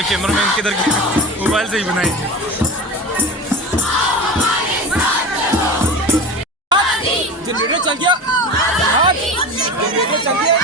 में कैमरामैन किधर मोबाइल से ही बनाई थी। जनरेटर चल गया, जनरेटर चल गया।